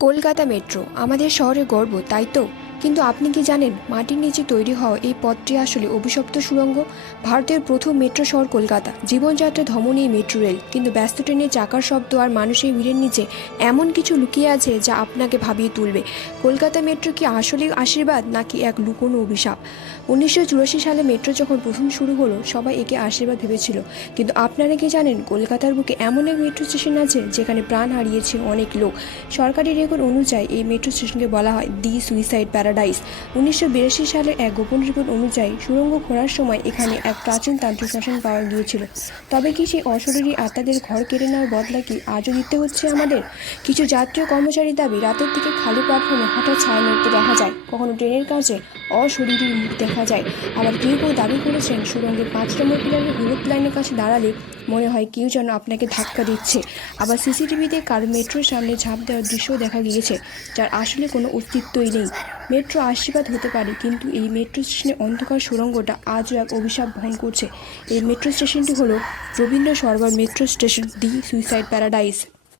Kolkata metro আমাদের শহরের গর্ব, তাই তো? কিন্তু আপনি কি জানেন, মাটির নিচে তৈরি হওয়া এই পথটি আসলে অভিশপ্ত সুড়ঙ্গ। ভারতের প্রথম মেট্রো শহর কলকাতা, জীবনযাত্রা ধমনী এই মেট্রো রেল, কিন্তু ব্যস্ত ট্রেনের চাকার শব্দ আর মানুষের ভিড়ের নিচে এমন কিছু লুকিয়ে আছে যা আপনাকে ভাবিয়ে তুলবে। কলকাতা মেট্রো কি আসলেই আশীর্বাদ নাকি এক লুকোনো অভিশাপ? 1984 সালে মেট্রো যখন প্রথম শুরু হলো, সবাই একে আশীর্বাদ ভেবেছিল। কিন্তু আপনারা কি জানেন, কলকাতার বুকে এমন এক মেট্রো স্টেশন আছে যেখানে প্রাণ হারিয়েছে অনেক লোক। সরকারি রেকর্ড অনুযায়ী এই মেট্রো স্টেশনকে বলা হয় দি সুইসাইড প্যারাডাইস। 1982 সালের এক গোপন রিপোর্ট অনুযায়ী সুড়ঙ্গ খোঁড়ার সময় এখানে এক প্রাচীন তান্ত্রিক শ্মশান পাওয়া গিয়েছিল। তবে কি সেই অশরীরী আত্মাদের ঘর কেড়ে নেওয়ার বদলা কি আজও দিতে হচ্ছে আমাদের? কিছু যাত্রী ও কর্মচারীর দাবি, রাতের দিকে খালি প্ল্যাটফর্মে হঠাৎ ছায়া নড়তে দেখা যায়, কখনো ট্রেনের কাছে অশরীরী মুখ দেখা যায়। আবার কেউ কেউ দাবি করেছেন, সুড়ঙ্গের 5 নম্বর পিলারের হলুদ লাইনের কাছে দাঁড়ালে মনে হয় কেউ যেন আপনাকে ধাক্কা দিচ্ছে। আবার সিসিটিভিতে কারো মেট্রোর সামনে ঝাঁপ দেওয়ার দৃশ্যও দেখা গিয়েছে, যার আসলে কোনো অস্তিত্বই নেই। মেট্রো আশীর্বাদ হতে পারে, কিন্তু এই মেট্রো স্টেশনের অন্ধকার সুড়ঙ্গটা আজও এক অভিশাপ বহন করছে। এই মেট্রো স্টেশনটি হলো রবীন্দ্র সরোবর মেট্রো স্টেশন, দি সুইসাইড প্যারাডাইস।